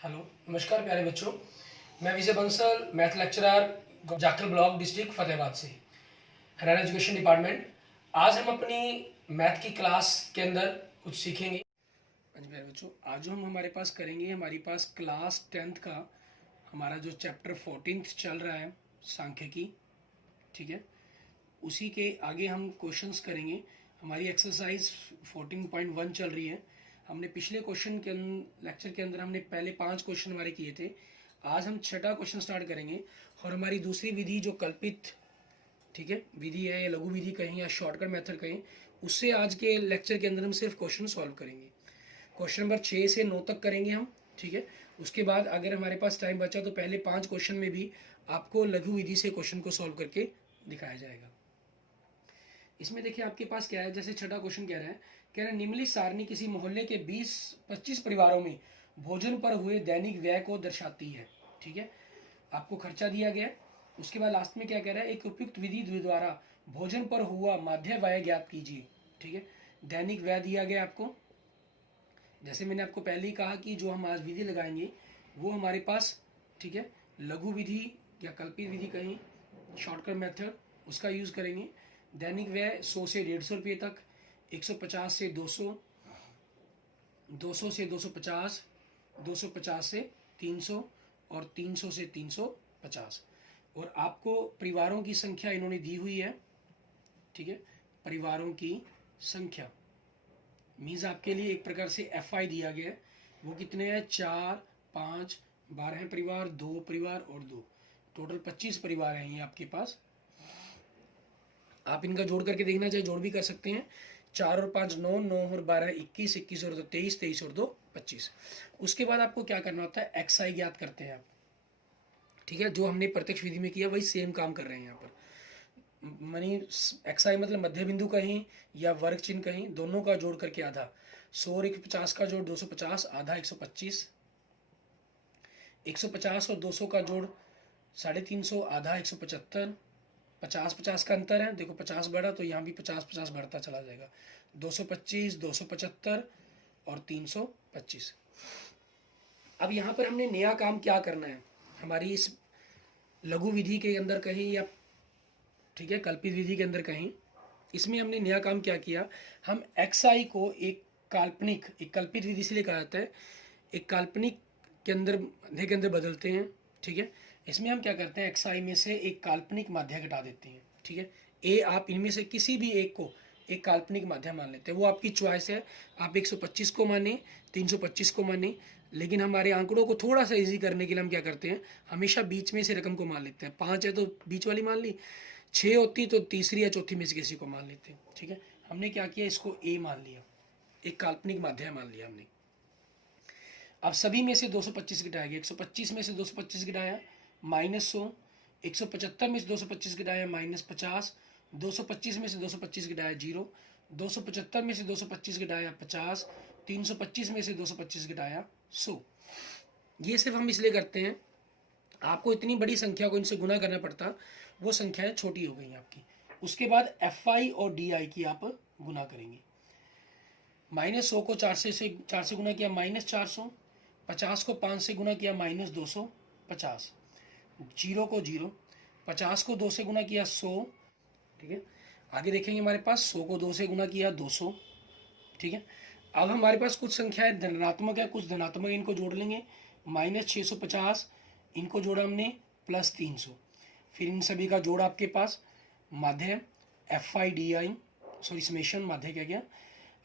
Hello, नमस्कार प्यारे बच्चों। मैं Vijay Bansal, math lecturer, Jakhal block, district Fatehabad से, हरियाणा एजुकेशन डिपार्टमेंट। आज हम अपनी मैथ की क्लास के अंदर कुछ सीखेंगे। हाँ जी प्यारे बच्चों, आज जो हम हमारे पास करेंगे, हमारे पास क्लास 10th का हमारा जो चैप्टर 14th चल रहा है सांख्यिकी, ठीक है, उसी के आगे हम क्वेश्चंस करेंगे। हमारी एक्सरसाइज 14.1 चल रही है। हमने पिछले क्वेश्चन के लेक्चर के अंदर हमने पहले 5 क्वेश्चन हमारे किए थे। आज हम छठा क्वेश्चन स्टार्ट करेंगे और हमारी दूसरी विधि जो कल्पित, ठीक है, विधि है या लघु विधि कहें या शॉर्टकट मेथड कहें, उससे आज के लेक्चर के अंदर हम सिर्फ क्वेश्चन सॉल्व करेंगे। क्वेश्चन नंबर 6 से 9 तक करेंगे हम, ठीक है। उसके बाद अगर हमारे पास टाइम बचा तो पहले 5 क्वेश्चन में भी आपको लघु विधि से क्वेश्चन को सॉल्व करके दिखाया जाएगा। इसमें देखिए आपके पास क्या है, जैसे छठा क्वेश्चन कह रहा है निम्नलिखित सारणी किसी मोहल्ले के 20-25 परिवारों में भोजन पर हुए दैनिक व्यय को दर्शाती है, ठीक है। आपको खर्चा दिया गया है। उसके बाद लास्ट में क्या कह रहा है, एक उपयुक्त विधि द्वारा भोजन पर हुआ माध्य व्यय ज्ञात कीजिए, ठीक है। दैनिक व्यय दिया गया आपको। जैसे मैंने आपको पहले ही कहा कि जो हम आज विधि लगाएंगे वो हमारे पास, ठीक है, लघु विधि या कल्पित विधि कहीं, शॉर्टकट मेथड, उसका यूज करेंगे। दैनिक व्यय 100 से 150 रुपये तक, 150 से 200, 200 से 250, 250 से 300 और 300 से 350। और आपको परिवारों की संख्या इन्होंने दी हुई है, ठीक है। परिवारों की संख्या मीन्स आपके लिए एक प्रकार से FI दिया गया है। वो कितने हैं, 4, 5, 12 परिवार, 2 परिवार और 2, टोटल 25 परिवार हैं ये आपके पास। आप इनका जोड़ करके देखना चाहे जोड़ भी कर सकते हैं। 4 और 5 9, 9 और 12 21, 21 और 2 23, 23 और 2 25। उसके बाद आपको क्या करना होता है, XI ज्ञात करते हैं आप, ठीक है। जो हमने प्रत्यक्ष विधि में किया वही सेम काम कर रहे हैं यहाँ पर। मनी XI मतलब मध्य बिंदु कहीं या वर्ग चिन्ह कहीं, दोनों का जोड़ करके आधा। 100 और 150 का जोड़ 250, आधा 125। 150 और 200 का जोड़ 350, आधा 175। 50-50 का अंतर है, देखो 50 बढ़ा तो यहाँ भी 50-50 बढ़ता चला जाएगा। 225, 275 और 325। अब यहाँ पर हमने नया काम क्या करना है हमारी इस लघु विधि के अंदर कहीं या, ठीक है, कल्पित विधि के अंदर कहीं, इसमें हमने नया काम क्या किया, हम XI को एक काल्पनिक, एक कल्पित विधि से कहा जाता है, एक काल्पनिक के अंदर माध्य के अंदर बदलते हैं, ठीक है। इसमें हम क्या करते हैं, XI में से एक काल्पनिक माध्य घटा देते हैं, ठीक है। ए आप इनमें से किसी भी एक को एक काल्पनिक माध्य मान लेते हैं, वो आपकी चॉइस है। आप 125 को माने, 325 को माने, लेकिन हमारे आंकड़ों को थोड़ा सा इजी करने के लिए हम क्या करते हैं, हमेशा बीच में से रकम को मान लेते हैं। 5 है तो बीच वाली मान ली, 6 होती तो तीसरी या चौथी में से किसी को मान लेते हैं, ठीक है। हमने क्या किया, इसको ए मान लिया, एक काल्पनिक माध्य मान लिया हमने। अब सभी में से 225 घटाया, 125 में से 225 घटाया -100, 175 में से 225 घटाया -50, 225 में से 225 घटाया 0, 275 में से 225 घटाया 50, 325 में से 225 घटाया 100। ये सिर्फ हम इसलिए करते हैं, आपको इतनी बड़ी संख्या को इनसे गुना करना पड़ता, वो संख्याएं छोटी हो गई आपकी। उसके बाद FI और DI की आप गुना करेंगे। -100 को 4 से गुना किया -400, 50 को 5 से गुना किया -250, 0 को 0, 50 को 2 से गुना किया 100, ठीक है। आगे देखेंगे हमारे पास 100 को 2 से गुना किया 200, ठीक है। अब हमारे पास कुछ संख्याएं धनात्मक है, कुछ धनात्मक, इनको जोड़ लेंगे। -650 इनको जोड़ा हमने, +300, फिर इन सभी का जोड़ आपके पास माध्य FI DI, सॉरी समेशन, माध्य क्या गया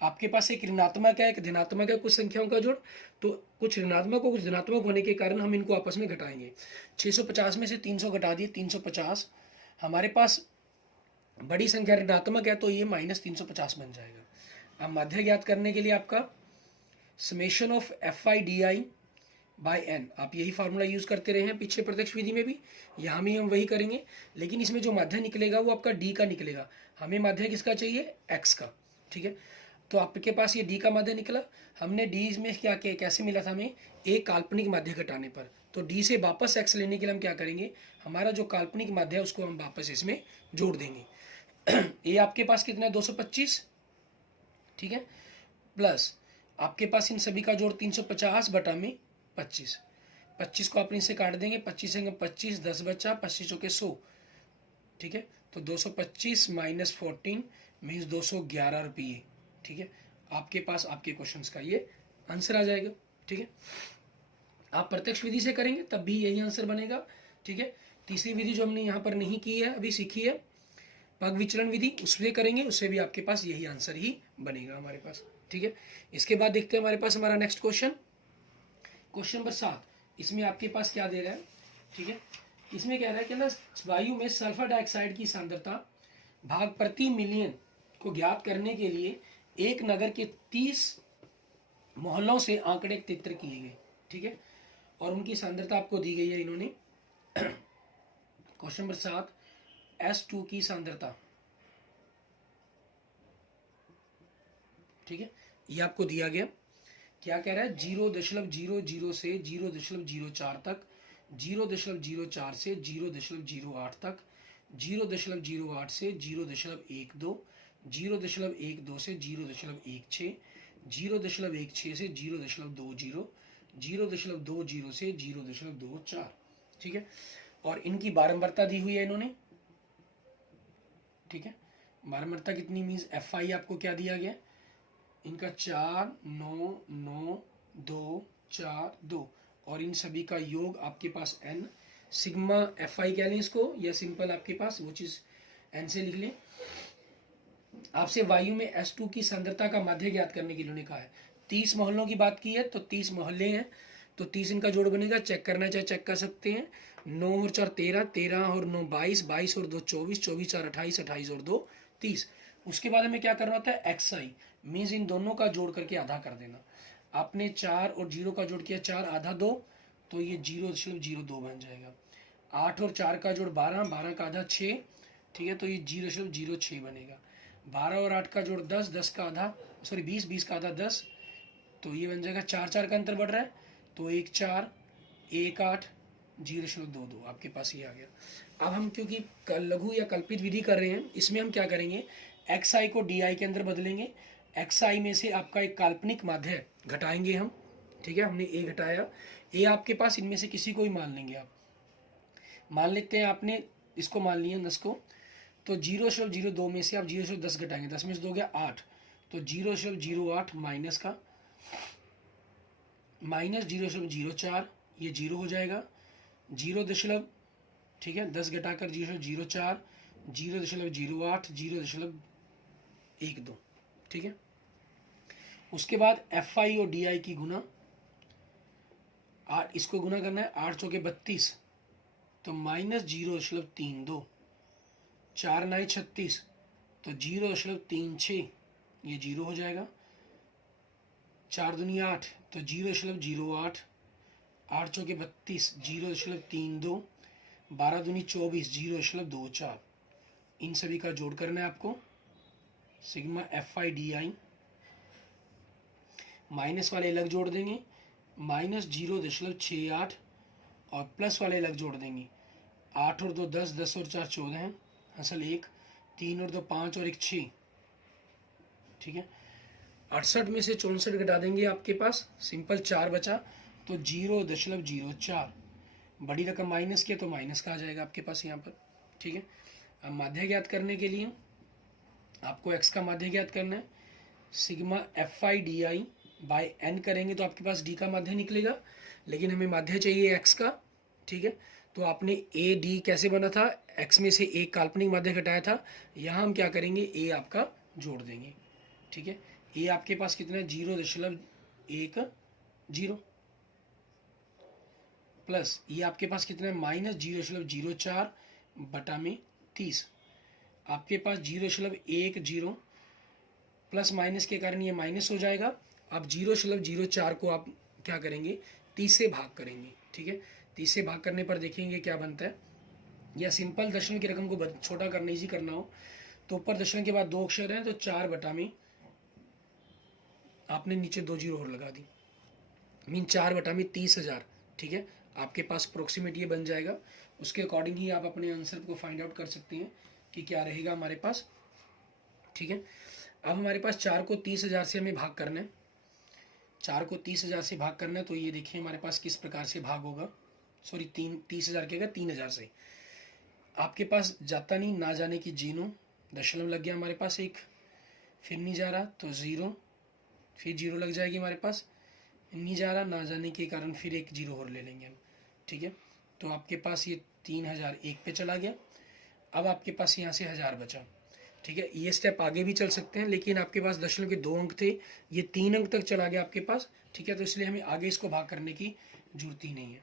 आपके पास, एक ऋणात्मक है, एक धनात्मक है, कुछ संख्याओं का जोड़, तो कुछ ऋणात्मक और कुछ धनात्मक होने के कारण हम इनको आपस में घटाएंगे। 650 में से 300 घटा दिए, 350। हमारे पास बड़ी संख्या ऋणात्मक है तो ये -350 बन जाएगा। अब माध्य ज्ञात करने के लिए आपका summation of FI DI bye n, आप यही फार्मूला यूज करते रहे हैं पीछे प्रत्यक्ष विधि में भी, यहाँ भी हम वही करेंगे, लेकिन इसमें जो माध्य निकलेगा वो आपका D का निकलेगा। हमें माध्य किसका चाहिए, X का, ठीक है। तो आपके पास ये D का माध्य निकला। हमने D में क्या किया, कैसे मिला था हमें, एक काल्पनिक माध्य घटाने पर। तो D से वापस X लेने के लिए हम क्या करेंगे, हमारा जो काल्पनिक माध्य है उसको हम वापस इसमें जोड़ देंगे। ये आपके पास कितना है, 225, ठीक है, प्लस आपके पास इन सभी का जोड़ 350 बटा में 25, 25 को आप इनसे काट देंगे, 25 से 25, 10 बचा, 25 चौके 100, ठीक है। तो 225 माइनस 14 मीन्स 211 रुपये, ठीक है। आपके पास आपके क्वेश्चंस का ये आंसर आ जाएगा, ठीक है। आप प्रत्यक्ष विधि से करेंगे तब भी यही आंसर बनेगा, ठीक है। तीसरी विधि जो हमने यहाँ पर नहीं की है, अभी सीखी है, पग विचलन विधि, उससे करेंगे, उससे भी आपके पास यही आंसर ही बनेगा हमारे पास, ठीक है। इसके बाद देखते हैं हमारे पास हमारा नेक्स्ट क्वेश्चन, क्वेश्चन नंबर 7। इसमें आपके पास क्या दे रहा है, ठीक है। इसमें कह रहा है कि ना वायु में सल्फर डाइऑक्साइड की सांद्रता भाग प्रति मिलियन को ज्ञात करने के लिए एक नगर के 30 मोहल्लों से आंकड़े एकत्र किए गए, ठीक है। और उनकी सांद्रता आपको दी गई है इन्होंने। क्वेश्चन नंबर 7, S2 की सांद्रता, ठीक है, ये आपको दिया गया। क्या कह रहा है, 0.00 से 0.04 तक, 0.04 से 0.08 तक, 0.08 से 0.12, 0.12 से 0.16, 0.16 से 0.20, 0.20 से 0.24, ठीक है। और इनकी बारंबारता दी हुई है इन्होंने, ठीक है। बारंबारता कितनी मीन्स FI आपको क्या दिया गया, इनका 4, 9, 9, 2, 4, 2, और इन सभी का योग आपके पास n, सिग्मा FI कह लें इसको, या सिंपल आपके पास वो चीज़ n से लिख लें। आपसे वायु में S2 की सांद्रता का माध्य ज्ञात करने के लिए उन्होंने कहा है। 30 मोहल्लों की बात की है, तो 30 मोहल्ले हैं, तो 30 इनका जोड़ बनेगा, चेक करना चाहे चेक कर सकते हैं। 9 और 4 13, 13 और 9 22, 22 और 2 24, 24 4 28, 28 और 2 30। उसके बाद हमें क्या करना होता है, XI मीन्स इन दोनों का जोड़ करके आधा कर देना। आपने 4 और 0 का जोड़ किया, 4 आधा 2, तो ये 0.02 बन जाएगा। 8 और 4 का जोड़ 12, 12 का आधा 6, ठीक है, तो ये 0.06 बनेगा। 12 और 8 का जोड़ 10, 10 का आधा, सॉरी 20, 20 का आधा 10, तो ये बन जाएगा। 4 4 का अंतर बढ़ रहा है, तो 1 4, 1 8, 0.22 आपके पास ये आ गया। अब हम क्योंकि लघु या कल्पित विधि कर रहे हैं, इसमें हम क्या करेंगे, XI को DI के अंदर बदलेंगे। XI में से आपका एक काल्पनिक माध्य घटाएंगे हम, ठीक है, हमने A घटाया, A आपके पास इनमें से किसी को ही मान लेंगे आप, मान लेते हैं आपने इसको मान लिया 10 को, तो 0.02 में से आप 0.10 घटाएंगे, 10 में से 2 हो गया 8, तो 0.08 माइनस का माइनस 0.04, ये 0 हो जाएगा। 0, ठीक है, 10 घटाकर 0.04, 0.08, 0.12, ठीक है। उसके बाद FI और DI की गुना, इसको गुना करना है, 8 चौके 32, तो माइनस 0.32, 4 9 36, तो 0.36, ये 0 हो जाएगा। 4 दूनी 8, तो 0.08, 8 चौके 32, 0.32, 12 दूनी 24, 0.24, इन सभी का जोड़ करना है आपको। सिग्मा FI DI, माइनस वाले अलग जोड़ देंगे, माइनस 0.68, और प्लस वाले अलग जोड़ देंगे। 8 और 2 10, 10 और 4 14 हैं, असल 1, 3 और 2 5 और 1 6, ठीक है। 68 में से 64 घटा देंगे, आपके पास सिंपल 4 बचा, तो 0.04, बड़ी रकम माइनस किया तो माइनस का आ जाएगा आपके पास यहाँ पर, ठीक है। अब माध्य ज्ञात करने के लिए आपको x का माध्य ज्ञात करना है। Sigma FI DI bye n करेंगे तो आपके पास d का माध्य निकलेगा, लेकिन हमें माध्य चाहिए x का, ठीक है। तो आपने AD कैसे बना था, x में से एक काल्पनिक माध्य घटाया था, यहाँ हम क्या करेंगे, a आपका जोड़ देंगे, ठीक है। a आपके पास कितना है, 0.10, प्लस ये आपके पास कितना है, माइनस 0.04 बटा में 30, आपके पास 0.10, प्लस माइनस के कारण ये माइनस हो जाएगा। अब 0.04 को आप क्या करेंगे, 30 से भाग करेंगे, ठीक है। 30 से भाग करने पर देखेंगे क्या बनता है, या सिंपल दशमलव की रकम को छोटा करना ईजी करना हो तो ऊपर दशमलव के बाद 2 अक्षर हैं, तो 4 बटा में आपने नीचे 2 जीरो और लगा दी, मीन 4 बटा में 30,000, ठीक है। आपके पास अप्रोक्सीमेट ये बन जाएगा, उसके अकॉर्डिंग ही आप अपने आंसर को फाइंड आउट कर सकते हैं कि क्या रहेगा हमारे पास, ठीक है। अब हमारे पास 4 को 30,000 से हमें भाग करना है, 4 को 30,000 से भाग करना है, तो ये देखिए हमारे पास किस प्रकार से भाग होगा, सॉरी 30,000 के 3,000 से। आपके पास जाता नहीं, ना जाने की जीरो, दशमलव लग गया हमारे पास एक, फिर नहीं जा रहा तो ज़ीरो, फिर जीरो लग जाएगी हमारे पास, नहीं जा रहा ना जाने के कारण फिर एक जीरो और ले लेंगे हम, ठीक है। तो आपके पास ये 3,000 एक पे चला गया। अब आपके पास यहाँ से 1000 बचा, ठीक है। ये स्टेप आगे भी चल सकते हैं, लेकिन आपके पास दशमलव के 2 अंक थे, ये 3 अंक तक चला गया आपके पास, ठीक है। तो इसलिए हमें आगे इसको भाग करने की जरूरत ही नहीं है।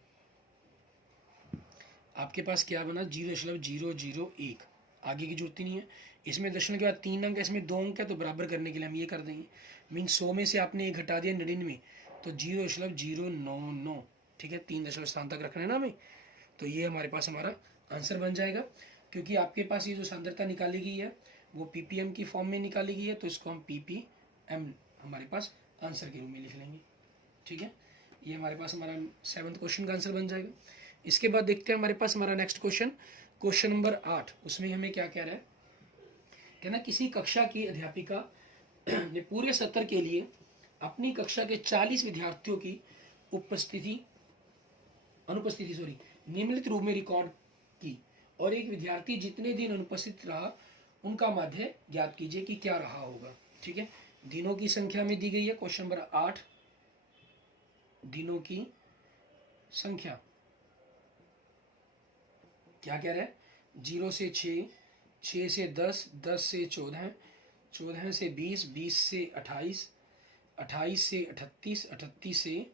आपके पास क्या बना, 0.001, आगे की जरूरत ही नहीं है। इसमें दशमलव के बाद 3 अंक है, इसमें 2 अंक है, तो बराबर करने के लिए हम ये कर देंगे। मीन 100 में से आपने एक घटा दिया 99, तो 0.099, ठीक है। 3 दशमलव स्थान तक रखना है ना हमें, तो ये हमारे पास हमारा आंसर बन जाएगा। क्योंकि आपके पास ये जो सांद्रता निकाली गई है वो पीपीएम की फॉर्म में निकाली गई है, तो इसको हम पीपीएम हमारे पास आंसर के रूप में लिख लेंगे, ठीक है। ये हमारे पास हमारा 7th क्वेश्चन का आंसर बन जाएगा। इसके बाद देखते हैं हमारे पास हमारा नेक्स्ट क्वेश्चन, क्वेश्चन नंबर 8। उसमें हमें क्या कह रहा है, कहना किसी कक्षा की अध्यापिका ने पूरे सत्र के लिए अपनी कक्षा के 40 विद्यार्थियों की अनुपस्थिति निम्नलिखित रूप में रिकॉर्ड की, और एक विद्यार्थी जितने दिन अनुपस्थित रहा उनका माध्य ज्ञात कीजिए कि क्या रहा होगा, ठीक है। दिनों की संख्या में दी गई है, क्वेश्चन नंबर 8, दिनों की संख्या क्या कह रहा है, 0 से 6, 6 से 10, 10 से 14, 14 से 20, 20 से 28, 28 से 38, 38 से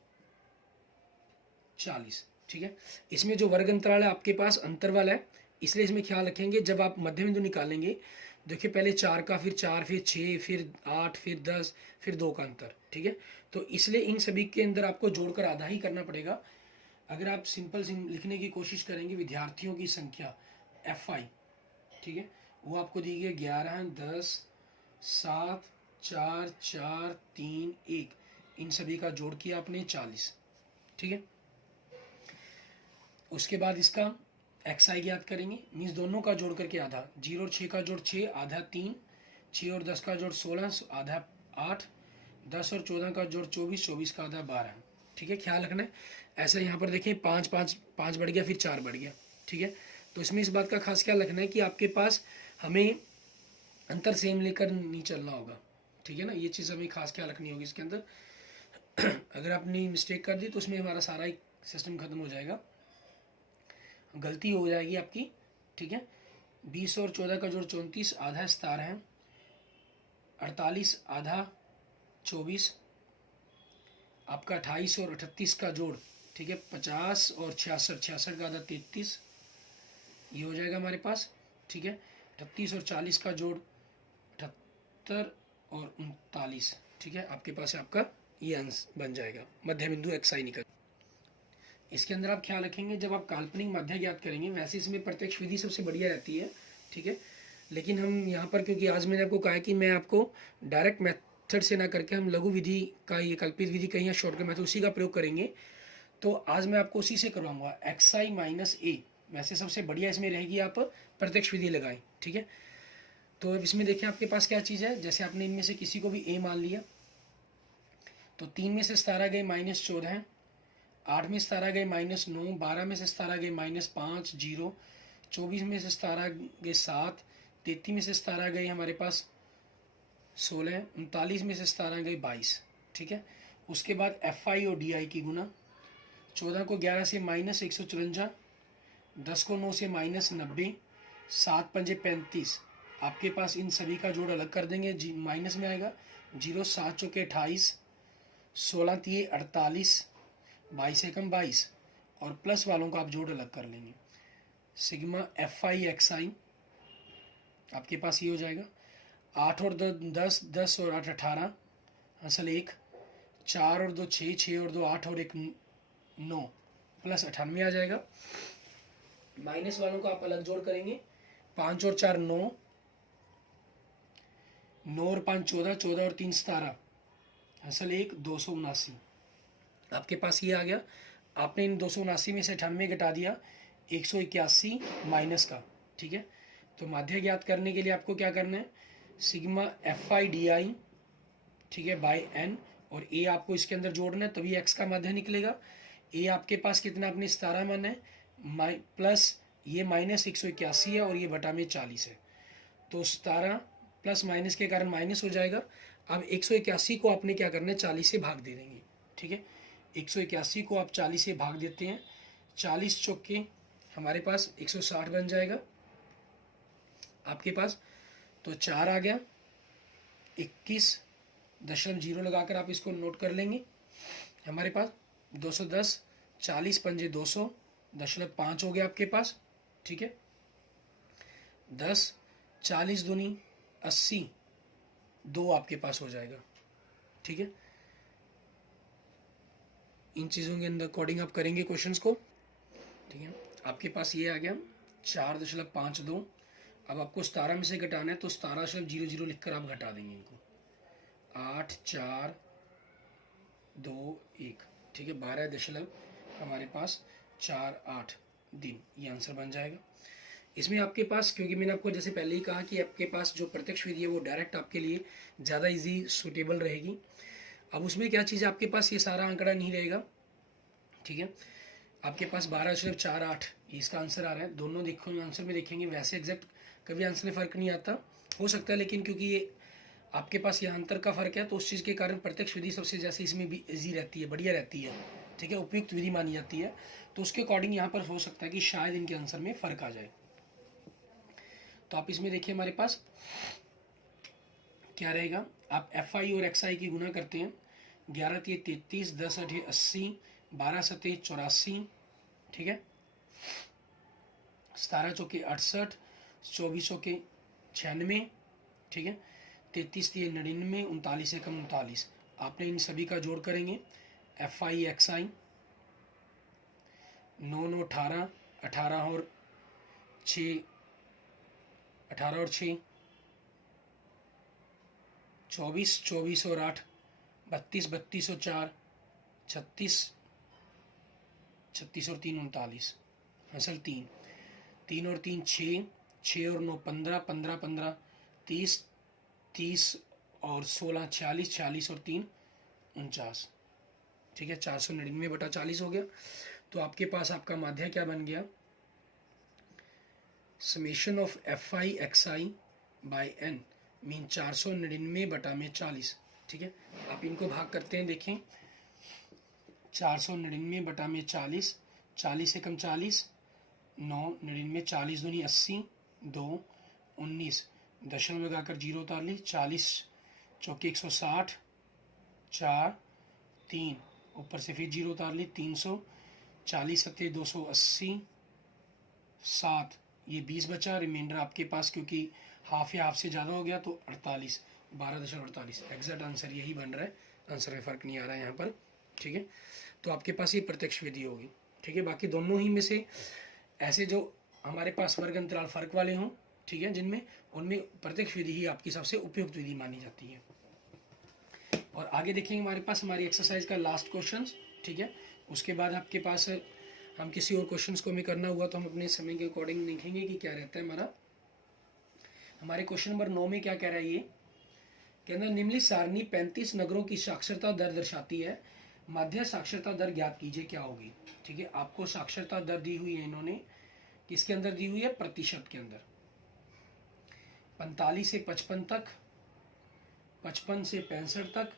40, ठीक है। इसमें जो वर्ग अंतराल है आपके पास अंतरवाल है, इसलिए इसमें ख्याल रखेंगे जब आप मध्य बिंदु निकालेंगे, देखिए पहले 4 का, फिर 4, फिर 6, फिर 8, फिर 10, फिर 2 का अंतर, ठीक है। तो इसलिए इन सभी के अंदर आपको जोड़कर आधा ही करना पड़ेगा। अगर आप सिंपल लिखने की कोशिश करेंगे विद्यार्थियों की संख्या FI, ठीक है, वो आपको दी गई 11, 10, 7, 4, 4, 3, 1, इन सभी का जोड़ किया आपने 40, ठीक है। उसके बाद इसका XI ज्ञात करेंगे, मीन्स दोनों का जोड़ करके आधा, 0 और 6 का जोड़ 6, आधा 3, 6 और 10 का जोड़ 16, आधा 8, 10 और 14 का जोड़ 24, 24 का आधा 12, ठीक है। ख्याल रखना है। ऐसा यहाँ पर देखें 5, 5, 5 बढ़ गया, फिर 4 बढ़ गया, ठीक है। तो इसमें इस बात का खास ख्याल रखना है कि आपके पास हमें अंतर सेम लेकर नहीं चलना होगा, ठीक है ना। ये चीज़ हमें खास ख्याल रखनी होगी इसके अंदर। अगर आपने मिस्टेक कर दी तो उसमें हमारा सारा एक सिस्टम खत्म हो जाएगा, गलती हो जाएगी आपकी, ठीक है। 20 और 14 का जोड़ 34, आधा 17 है, 48 आधा 24, आपका 28 और 38 का जोड़, ठीक है, 50 और 66, 66 का आधा 33, ये हो जाएगा हमारे पास, ठीक है। 38 और 40 का जोड़ 78 और 39, ठीक है। आपके पास आपका ये आंसर बन जाएगा, मध्य बिंदु XI निकल। इसके अंदर आप ख्याल रखेंगे जब आप काल्पनिक माध्य ज्ञात करेंगे, वैसे इसमें प्रत्यक्ष विधि सबसे बढ़िया रहती है, ठीक है। लेकिन हम यहाँ पर, क्योंकि आज मैंने आपको कहा है कि मैं आपको डायरेक्ट मेथड से ना करके हम लघु विधि का, ये कल्पित विधि कहीं या शॉर्टकट मेथड, उसी का प्रयोग करेंगे। तो आज मैं आपको उसी से करवाऊंगा, XI माइनस A। वैसे सबसे बढ़िया इसमें रहेगी आप प्रत्यक्ष विधि लगाएं, ठीक है। तो अब इसमें देखें आपके पास क्या चीज़ है, जैसे आपने इनमें से किसी को भी A मान लिया, तो 3 में से 17 गए -14, 8 में 17 गए -9, 12 में से 17 गए -5, 0, 24 में से 17 गए 7, 33 में से 17 गए हमारे पास 16, 39 में से 17 गए 22, ठीक है। उसके बाद FI और DI की गुना, 14 को 11 से -154, 10 को 9 से -90, 7 पंजे 35, आपके पास इन सभी का जोड़ अलग कर देंगे, माइनस में आएगा 0, 7 चौके 28, 16 तिये 48, 22 एकम 22, और प्लस वालों का आप जोड़ अलग कर लेंगे, सिग्मा FI XI आपके पास ये हो जाएगा। 8 और 2 10, 10 और 8 18, असल 1, 4 और 2 6, 6 और 2 8 और 1 9, प्लस 98 आ जाएगा। माइनस वालों का आप अलग जोड़ करेंगे, 5 और 4 9, 9 और 5 14, 14 और 3 17, असल 1 279, आपके पास ये आ गया। आपने इन 279 में से 98 घटा दिया, 181 माइनस का, ठीक है। तो माध्य ज्ञात करने के लिए आपको क्या करना है, सिग्मा FI DI, ठीक है, बाय N, और ए आपको इसके अंदर जोड़ना है, तभी एक्स का माध्य निकलेगा। ए आपके पास कितना अपने 17 माना है, प्लस ये माइनस 181 है और ये बटा में 40 है, तो 17 प्लस माइनस के कारण माइनस हो जाएगा। अब 181 को आपने क्या करना है, 40 से भाग दे देंगे। ठीक है, 181 को आप 40 से भाग देते हैं, 40 चौके हमारे पास 160 बन जाएगा आपके पास, तो 4 आ गया। 21.0 लगाकर आप इसको नोट कर लेंगे। हमारे पास 210, 40 पंजे 200.5 हो गया आपके पास। ठीक है, 10, 40 दूनी 80, 2 आपके पास हो जाएगा। ठीक है, इन चीज़ों के अंदर अकॉर्डिंग आप करेंगे क्वेश्चंस को। ठीक है, आपके पास ये आ गया 4.52। अब आपको 17 में से घटाना है, तो 17.00 लिखकर आप घटा देंगे इनको, 8, 4, 2, 1। ठीक है, 12 हमारे पास 4, 8 दिन, ये आंसर बन जाएगा। इसमें आपके पास, क्योंकि मैंने आपको जैसे पहले ही कहा कि आपके पास जो प्रत्यक्ष विधि है वो डायरेक्ट आपके लिए ज़्यादा इजी सूटेबल रहेगी। अब उसमें क्या चीज़, आपके पास ये सारा आंकड़ा नहीं रहेगा। ठीक है, आपके पास 12.48 इसका आंसर आ रहा है। दोनों देखो आंसर में देखेंगे, वैसे एग्जैक्ट कभी आंसर में फ़र्क नहीं आता, हो सकता है, लेकिन क्योंकि ये आपके पास ये अंतर का फ़र्क है, तो उस चीज़ के कारण प्रत्यक्ष विधि सबसे जैसे इसमें भी ईजी रहती है, बढ़िया रहती है। ठीक है, उपयुक्त विधि मानी जाती है, तो उसके अकॉर्डिंग यहाँ पर हो सकता है कि शायद इनके आंसर में फ़र्क आ जाए। तो आप इसमें देखिए हमारे पास क्या रहेगा, आप एफ आई और एक्स आई की गुना करते हैं, 11 × 33, 10 × 8 80, 12 × 7 84। ठीक है, 17 चौके 68, 24 चौके 96। ठीक है, 33 × 99, 39 से कम 39। आपने इन सभी का जोड़ करेंगे, एफ आई एक्स आई 9 9 18, 18 और 6 24, 24 और 8 32, 32 और 4 36, 36 और 3 39, असल 3, 3 और 3 6, 6 और 9 15, 15 15 30, 30 और 16 46, 46 और 3 49। ठीक है, 499/40 हो गया। तो आपके पास आपका माध्य क्या बन गया, summation of F I X I by N mean 499/40। ठीक है, आप इनको भाग करते हैं, देखें 499/40, 40 से कम 40, 9 99, 40 दूनी 80, 2 19, दशमलव लगाकर 0 उतार ली, 40 चौके 160, 4 3 ऊपर से फिर 0 उतार ली, 300, 40 सत्ते 280, 7 ये 20 बचा, रिमाइंडर आपके पास क्योंकि हाफ या हाफ से ज़्यादा हो गया तो 48, 12.48 एग्जैक्ट आंसर यही बन रहा है, आंसर में फ़र्क नहीं आ रहा है यहाँ पर। ठीक है, तो आपके पास ये प्रत्यक्ष विधि होगी। ठीक है, बाकी दोनों ही में से ऐसे जो हमारे पास वर्ग अंतराल फ़र्क वाले हों, ठीक है, जिनमें उनमें प्रत्यक्ष विधि ही आपकी सबसे उपयुक्त विधि मानी जाती है। और आगे देखेंगे हमारे पास हमारी एक्सरसाइज का लास्ट क्वेश्चन। ठीक है, उसके बाद आपके पास हम किसी और क्वेश्चंस को भी करना हुआ तो हम अपने समय के अकॉर्डिंग देखेंगे कि क्या रहता है हमारा। हमारे क्वेश्चन नंबर 9 में क्या कह रहा है, ये के अंदर निम्नलिखित सारणी 35 नगरों की साक्षरता दर दर्शाती है, माध्य साक्षरता दर ज्ञात कीजिए, क्या होगी। ठीक है, आपको साक्षरता दर दी हुई है, इन्होंने किसके अंदर दी हुई है, प्रतिशत के अंदर, 45 से 55 तक, 55 से 65 तक,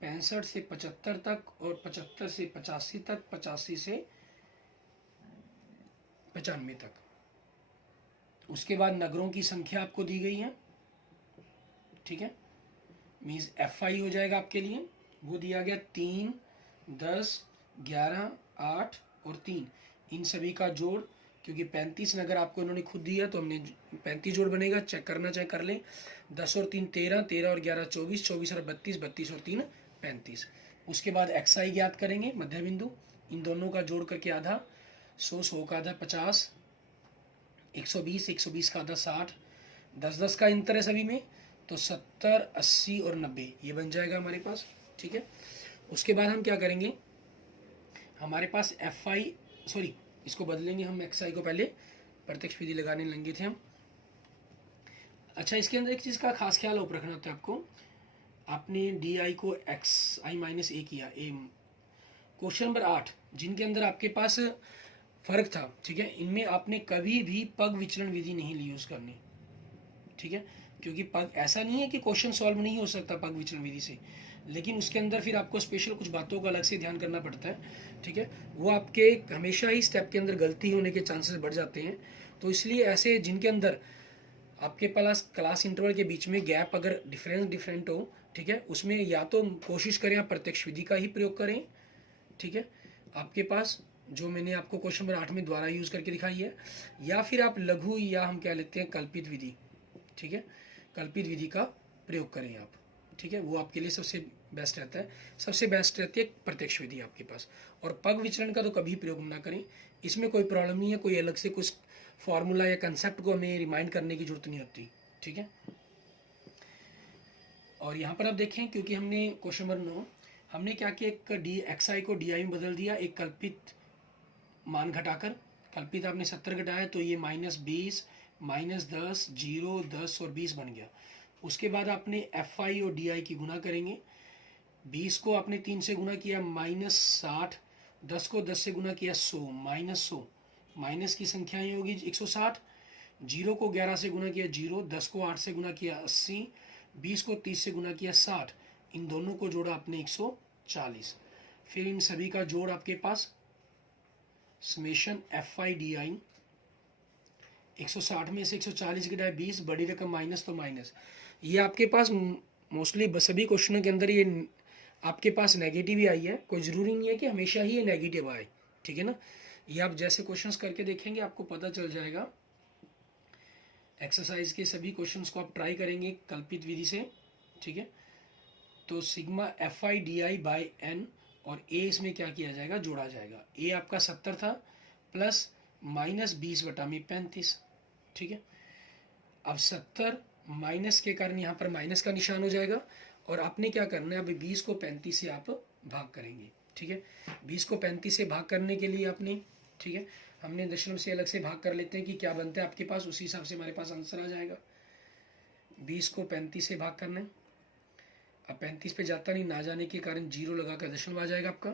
65 से 75 तक, और 75 से 85 तक, 85 से 95 तक। उसके बाद नगरों की संख्या आपको दी गई है। ठीक है, मीन्स एफ आई हो जाएगा आपके लिए, वो दिया गया 3, 10, 11, 8 और 3, इन सभी का जोड़, क्योंकि 35 नगर आपको इन्होंने खुद दिया तो हमने 35 जोड़ बनेगा, चेक करना चाहे कर लें। 10 और 3 13, 13 और 11 24, 24 और 32, 32 और 3 35। उसके बाद एक्स आई ज्ञात करेंगे, मध्य बिंदु, इन दोनों का जोड़ करके आधा 100, 100 का आधा 50, 120, 120 का आधा 60, 10-10 का अंतर है सभी में, तो 70, 80 और 90 ये बन जाएगा हमारे पास। ठीक है, उसके बाद हम क्या करेंगे, हमारे पास एफ आई सॉरी इसको बदलेंगे हम, एक्स आई को पहले प्रत्यक्ष विधि लगाने लगे थे हम। अच्छा, इसके अंदर एक चीज़ का खास ख्याल रखना होता है आपको आपने डी आई को एक्स आई माइनस ए किया ए। क्वेश्चन नंबर 8 जिनके अंदर आपके पास फर्क था, ठीक है, इनमें आपने कभी भी पग विचलन विधि नहीं ली यूज़ करनी, ठीक है, क्योंकि पग ऐसा नहीं है कि क्वेश्चन सॉल्व नहीं हो सकता पग विचलन विधि से, लेकिन उसके अंदर फिर आपको स्पेशल कुछ बातों का अलग से ध्यान करना पड़ता है, ठीक है, वो आपके हमेशा ही स्टेप के अंदर गलती होने के चांसेस बढ़ जाते हैं। तो इसलिए ऐसे जिनके अंदर आपके पास क्लास इंटरवल के बीच में गैप अगर डिफरेंट हो, ठीक है, उसमें या तो कोशिश करें आप प्रत्यक्ष विधि का ही प्रयोग करें, ठीक है, आपके पास जो मैंने आपको क्वेश्चन नंबर 8 में द्वारा यूज़ करके दिखाई है, या फिर आप लघु या हम क्या लेते हैं कल्पित विधि, ठीक है, कल्पित विधि का प्रयोग करें आप, ठीक है, वो आपके लिए सबसे बेस्ट रहता है। सबसे बेस्ट रहती है प्रत्यक्ष विधि आपके पास। और पग विचलन का तो कभी प्रयोग ना करें, इसमें कोई प्रॉब्लम नहीं है, कोई अलग से कुछ फॉर्मूला या कंसेप्ट को हमें रिमाइंड करने की जरूरत नहीं होती, ठीक है। और यहाँ पर आप देखें, क्योंकि हमने क्वेश्चन नंबर 9 हमने क्या किया, एक डी एक्स आई को डी आई में बदल दिया, एक कल्पित मान घटाकर। कल्पित आपने 70 घटाया तो ये -20 -10 0 10 और 20 बन गया। उसके बाद आपने एफ आई और डी आई की गुना करेंगे। 20 को आपने 3 से गुना किया -60, 10 को 10 से गुना किया 100 -100, माइनस की संख्या ही होगी 160, 0 को 11 से गुना किया 0, 10 को 8 से गुना किया 80, 20 को 30 से गुना किया 60, इन दोनों को जोड़ा आपने 140। फिर इन सभी का जोड़ आपके पास summation F I D I, 160 में से 140 घटाए 20, बड़ी रकम माइनस तो माइनस। ये आपके पास मोस्टली सभी क्वेश्चनों के अंदर ये आपके पास नेगेटिव ही आई है, कोई ज़रूरी नहीं है कि हमेशा ही ये नेगेटिव आए, ठीक है ना। ये आप जैसे क्वेश्चंस करके देखेंगे आपको पता चल जाएगा। एक्सरसाइज के सभी क्वेश्चंस को आप ट्राई करेंगे कल्पित विधि से, ठीक है। तो sigma F I D I by N और ए इसमें क्या किया जाएगा, जोड़ा जाएगा। ए आपका 70 था प्लस -20 बटा में 35, ठीक है। अब 70 माइनस के कारण यहाँ पर माइनस का निशान हो जाएगा, और आपने क्या करना है, अभी 20 को 35 से आप भाग करेंगे, ठीक है। 20 को 35 से भाग करने के लिए आपने, ठीक है, हमने दशमलव से अलग से भाग कर लेते हैं कि क्या बनता है आपके पास, उसी हिसाब से हमारे पास आंसर आ जाएगा। 20 को 35 से भाग करना है, अब 35 पे जाता नहीं, ना जाने के कारण 0 लगाकर दशमलव आ जाएगा आपका।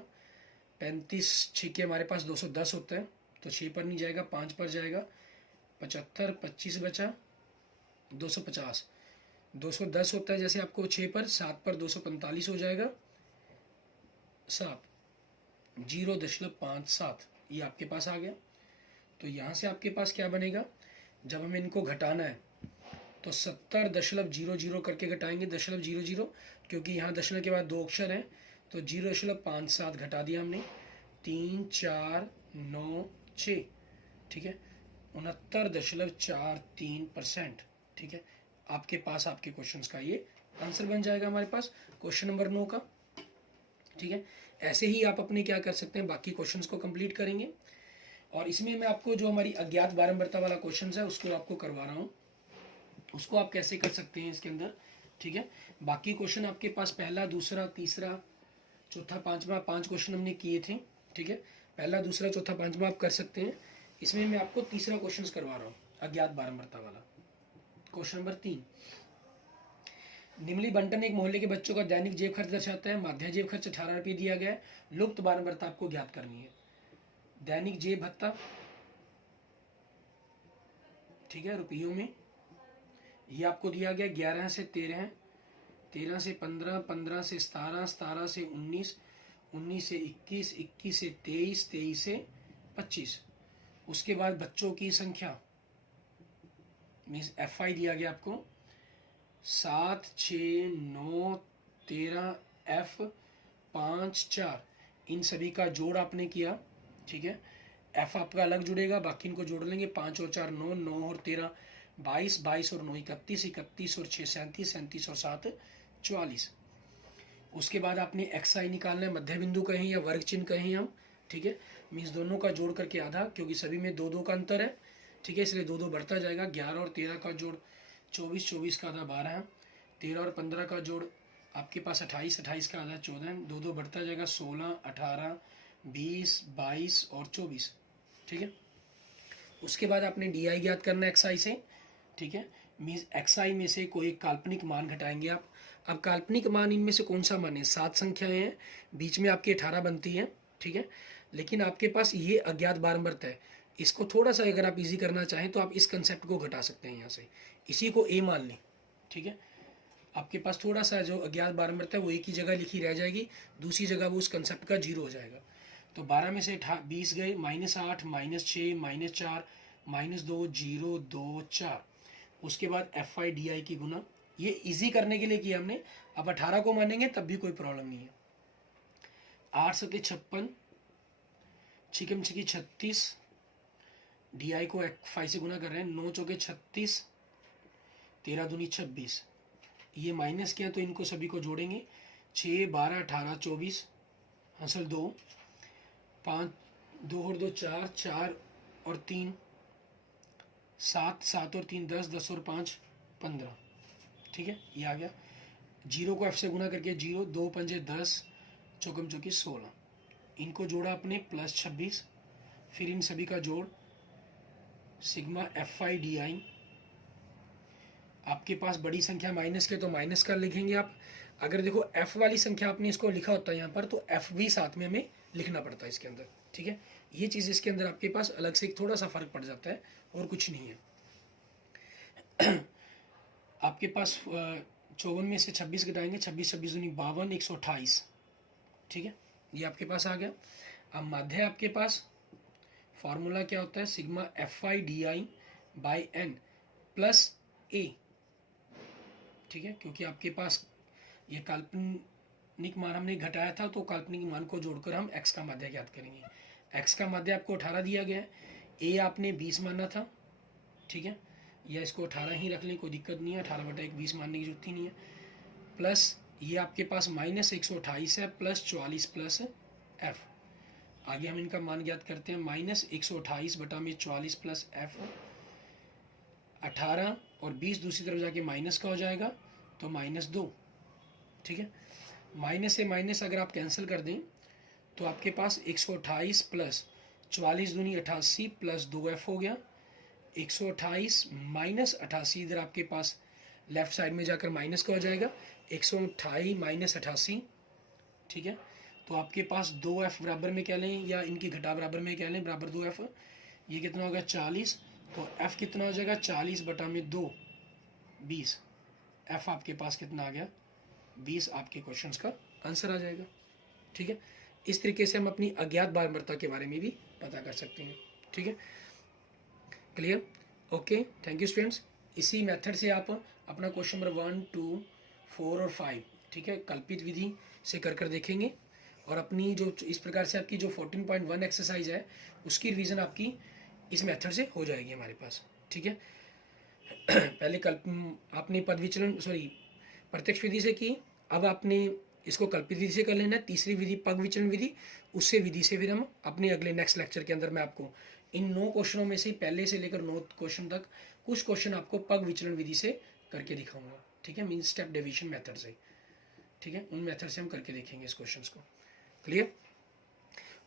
35 छिके हमारे पास 210 होता है, तो 6 पर नहीं जाएगा, 5 पर जाएगा। 75, 25 बचा 250, 210 होता है जैसे आपको 6 पर, 7 पर 245 हो जाएगा, 7 0.57 ये आपके पास आ गया। तो यहाँ से आपके पास क्या बनेगा, जब हमें इनको घटाना है तो 70.00 करके घटाएंगे, 0.00, क्योंकि यहाँ दशमलव के बाद 2 अक्षर हैं, तो 0.57 घटा दिया हमने, 3 4 9 6, ठीक है, 69.43%, ठीक है। आपके पास आपके क्वेश्चंस का ये आंसर बन जाएगा हमारे पास क्वेश्चन नंबर 9 का, ठीक है। ऐसे ही आप अपने क्या कर सकते हैं, बाकी क्वेश्चंस को कंप्लीट करेंगे। और इसमें मैं आपको जो हमारी अज्ञात बारंबारता वाला क्वेश्चन है उसको आपको करवा रहा हूँ, उसको आप कैसे कर सकते हैं इसके अंदर, ठीक है। बाकी क्वेश्चन आपके पास पहला, दूसरा, तीसरा, चौथा, पांचवा, 5 क्वेश्चन हमने किए थे, ठीक है। पहला, दूसरा, चौथा, पांचवा आप कर सकते हैं। इसमें मैं आपको तीसरा क्वेश्चन करवा रहा हूँ, अज्ञात बारंबारता वाला। क्वेश्चन नंबर 3, निम्नलिखित बंटन एक मोहल्ले के बच्चों का दैनिक जेब खर्च दर्शाता है। माध्य जेब खर्च 18 रुपये दिया गया है। लुप्त बारंबारता आपको ज्ञात करनी है। दैनिक जेब भत्ता, ठीक है, रुपयों में ये आपको दिया गया 11 से 13, 13 से 15, 15 से 17, 17 से 19, 19 से 21, 21 से 23, 23 से 25। उसके बाद बच्चों की संख्या मीन्स एफ आई दिया गया आपको 7, 6, 9, 13, एफ 5, 4, इन सभी का जोड़ आपने किया, ठीक है। एफ आपका अलग जुड़ेगा, बाकी इनको जोड़ लेंगे, 5 और 4 9, 9 और 13 22, 22 और 9 31, 31 और 6 37, 37 और 7 44। उसके बाद आपने एक्स आई निकालना है, मध्य बिंदु कहें या वर्ग चिन्ह कहें हम, ठीक है। मीन्स दोनों का जोड़ करके आधा, क्योंकि सभी में 2 2 का अंतर है, ठीक है, इसलिए 2 2 बढ़ता जाएगा। 11 और 13 का जोड़ 24, 24 का आधा 12, 13 और 15 का जोड़ आपके पास 28, 28 का आधा 14, 2 2 बढ़ता जाएगा 16, 18, 20, 22 और 24, ठीक है। उसके बाद आपने डी आई ज्ञात करना है एक्स आई से, ठीक है। मीन्स xi में से कोई काल्पनिक मान घटाएंगे आप। अब काल्पनिक मान इनमें से कौन सा मान है? 7 संख्याएं हैं, बीच में आपकी 18 बनती है, ठीक है। लेकिन आपके पास ये अज्ञात बारंबारता है, इसको थोड़ा सा अगर आप इजी करना चाहें तो आप इस कंसेप्ट को घटा सकते हैं यहाँ से, इसी को a मान लें, ठीक है। आपके पास थोड़ा सा जो अज्ञात बारंबारता है वो एक ही जगह लिखी रह जाएगी, दूसरी जगह वो उस कंसेप्ट का 0 हो जाएगा। तो 12 में से 20 गए, -8 -6 -4 -2 0 2 4। उसके बाद FI/DI की गुना, ये इजी करने के लिए किया हमने। अब 18 को मानेंगे तब भी कोई प्रॉब्लम नहीं है। 8 सत्ते 56, छिकम छिकी 36, DI को FI से गुना कर रहे हैं, 9 चौके 36, 13 दूनी 26। ये माइनस किया तो इनको सभी को जोड़ेंगे, 6 12 18 24, हासिल 2, 5 2 और 2 4, 4 और 3 7, 7 और 3 10, 10 और 5 15, ठीक है। ये आ गया। 0 को F से गुना करके 0, 2 पंजे 10, चौकम चौकी 16, इनको जोड़ा अपने +26। फिर इन सभी का जोड़, सिग्मा FI/DI। आपके पास बड़ी संख्या माइनस के तो माइनस का लिखेंगे आप। अगर देखो F वाली संख्या आपने इसको लिखा होता है यहाँ पर, तो F भी साथ में हमें लिखना पड़ता है इसके अंदर, ठीक है। ये चीज़ इसके अंदर आपके पास अलग से थोड़ा सा फर्क पड़ जाता है और कुछ नहीं है। आपके पास 54 में से 26 घटाएंगे, 26 26 दूनी 52, 128, ठीक है। ये आपके पास आ गया। अब माध्य आपके पास फॉर्मूला क्या होता है? सिग्मा FI/DI/N प्लस A, ठीक है। क्योंकि आपके पास ये काल्पनिक मान हमने घटाया था, तो काल्पनिक मान को जोड़कर हम x का माध्य ज्ञात करेंगे। x का माध्य आपको 18 दिया गया है, a आपने 20 माना था, ठीक है, या इसको 18 ही रख लें, कोई दिक्कत नहीं है। 18/1 20 मानने की जरूरत ही नहीं है। प्लस ये आपके पास -128 है, प्लस 44 प्लस f। आगे हम इनका मान ज्ञात करते हैं। -128/44 प्लस f, 18 और 20 दूसरी तरफ जाके माइनस का हो जाएगा, तो -2, ठीक है। माइनस से माइनस अगर आप कैंसिल कर दें तो आपके पास 128 प्लस 44 दूनी 88 प्लस 2f हो गया। 128 माइनस 88 इधर आपके पास लेफ्ट साइड में जाकर माइनस का हो जाएगा, 128 माइनस 88, ठीक है। तो आपके पास 2f बराबर में क्या लें, या इनकी घटा बराबर में क्या लें, बराबर 2f। ये कितना होगा? 40। तो f कितना हो जाएगा? 40/2 20। f आपके पास कितना आ गया? 20 आपके क्वेश्चंस का आंसर आ जाएगा, ठीक है। इस तरीके से हम अपनी अज्ञात बारंबारता के बारे में भी पता कर सकते हैं, ठीक है। Clear? Okay, thank you students. इसी मेथड से आप अपना क्वेश्चन नंबर 1 2 4 और 5, ठीक है, कल्पित विधि से कर देखेंगे। और अपनी जो इस प्रकार से आपकी जो 14.1 एक्सरसाइज है उसकी रिवीजन आपकी इस मेथड से हो जाएगी हमारे पास, ठीक है। पहले आपने पद विचलन प्रत्यक्ष विधि से की, अब आपने इसको कल्पित विधि से कर लेना है। तीसरी विधि पग विचलन विधि, उससे विधि से फिर हम अपने अगले नेक्स्ट लेक्चर के अंदर मैं आपको इन 9 क्वेश्चनों में से पहले से लेकर 9 क्वेश्चन तक कुछ क्वेश्चन आपको पग विचलन विधि से करके दिखाऊंगा, ठीक है, मीन स्टेप डिवीजन मेथड से, ठीक है। उन मेथड से हम करके देखेंगे इस क्वेश्चन को। क्लियर?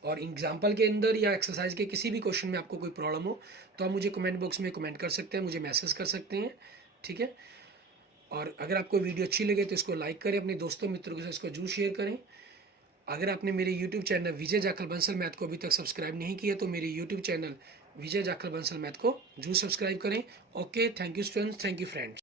और एग्जाम्पल के अंदर या एक्सरसाइज के किसी भी क्वेश्चन में आपको कोई प्रॉब्लम हो तो आप मुझे कमेंट बॉक्स में कमेंट कर सकते हैं, मुझे मैसेज कर सकते हैं, ठीक है। और अगर आपको वीडियो अच्छी लगे तो इसको लाइक करें, अपने दोस्तों मित्रों के साथ इसको जरूर शेयर करें। अगर आपने मेरे यूट्यूब चैनल विजय जाखल बंसल मैथ को अभी तक सब्सक्राइब नहीं किया तो मेरे यूट्यूब चैनल विजय जाखल बंसल मैथ को जरूर सब्सक्राइब करें। Okay, thank you students, thank you friends.